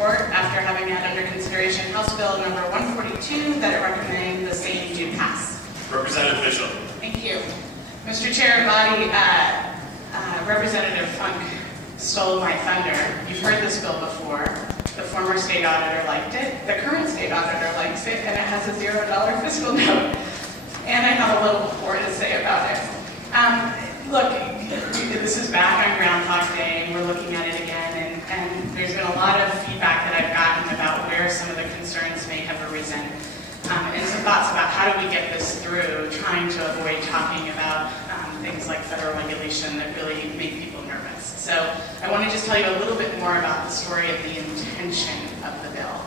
report after having had under consideration House Bill number 142 that I recommend the same do pass. Representative Mitchell. Thank you. Mr. Chair, body, Representative Funk stole my thunder. You've heard this bill before. The former state auditor liked it. The current state auditor likes it, and it has a $0 fiscal note. And I have a little more to say about it. Look, this is back on Groundhog Day, and we're looking at it again, and there's been a lot of feedback that I've gotten about where some of the concerns may have arisen, and some thoughts about how do we get this through, trying to avoid talking about things like federal regulation that really make people nervous. So I want to just tell you a little bit more about the story of the intention of the bill,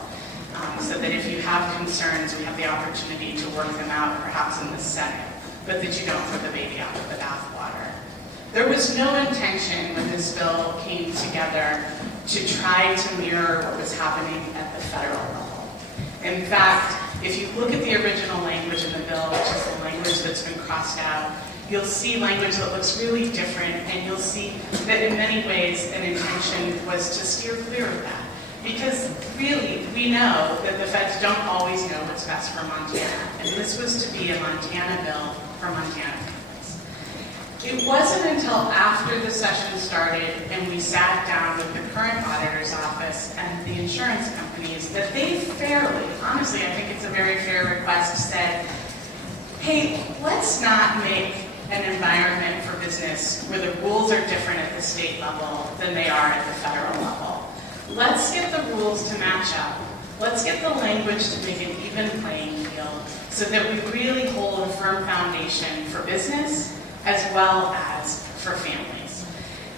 so that if you have concerns, we have the opportunity to work them out, perhaps in the Senate, but that you don't throw the baby out with the bathwater. There was no intention when this bill came together to try to mirror what was happening at the federal level. In fact, if you look at the original language in the bill, which is the language that's been crossed out, you'll see language that looks really different, and you'll see that in many ways an intention was to steer clear of that. Because really, we know that the feds don't always know what's best for Montana, and this was to be a Montana bill for Montana families. It wasn't until after the session started and we sat down with the current auditor's office and the insurance companies that they fairly, honestly, I think it's a very fair request, said, hey, let's not make an environment for business where the rules are different at the state level than they are at the federal level. Let's get the rules to match up. Let's get the language to make an even playing field so that we really hold a firm foundation for business as well as for families.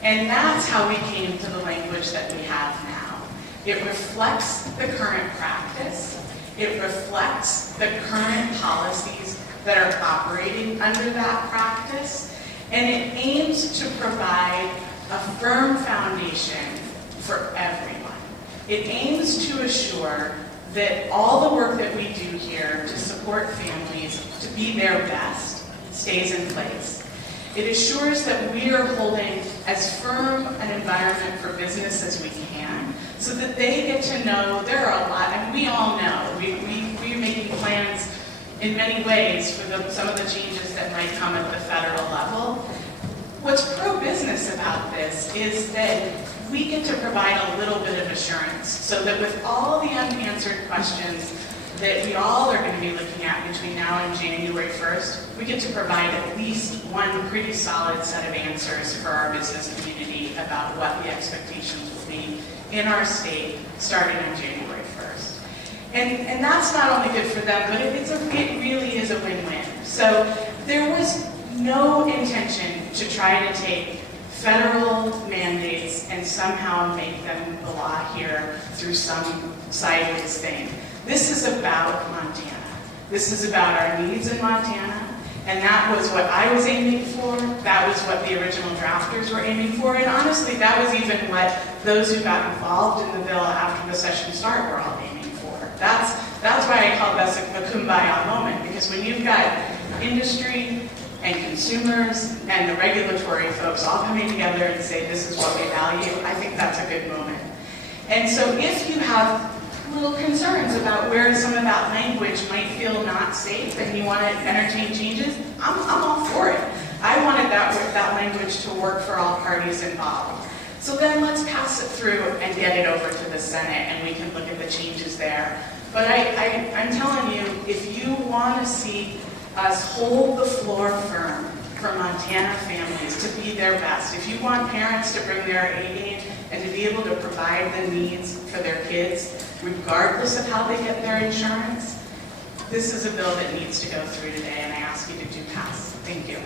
And that's how we came to the language that we have now. It reflects the current practice. It reflects the current policies that are operating under that practice. And it aims to provide a firm foundation for everyone. It aims to assure that all the work that we do here to support families to be their best stays in place. It assures that we are holding as firm an environment for business as we can, so that they get to know there are a lot, and we all know, we're making plans in many ways for some of the changes that might come at the federal level. What's pro-business about this is that we get to provide a little bit of assurance, so that with all the unanswered questions that we all are going to be looking at between now and January 1st, we get to provide at least one pretty solid set of answers for our business community about what the expectations will be in our state starting on January 1st. And that's not only good for them, but it really is a win-win. So there was no intention to try to take federal mandates and somehow make them the law here through some sideways thing. This is about Montana. This is about our needs in Montana, and that was what I was aiming for. That was what the original drafters were aiming for, and honestly, that was even what those who got involved in the bill after the session started were all aiming for. That's why I call this a kumbaya moment, because when you've got industry and consumers and the regulatory folks all coming together and say this is what we value, I think that's a good moment. And so if you have little concerns about where some of that language might feel not safe and you want to entertain changes, I'm all for it. I wanted that language to work for all parties involved. So then let's pass it through and get it over to the Senate, and we can look at the changes there. But I'm telling you, if you want to see us hold the floor firm for Montana families to be their best, if you want parents to bring their A game and to be able to provide the needs for their kids, regardless of how they get their insurance, this is a bill that needs to go through today, and I ask you to do pass. Thank you.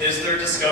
Is there discussion?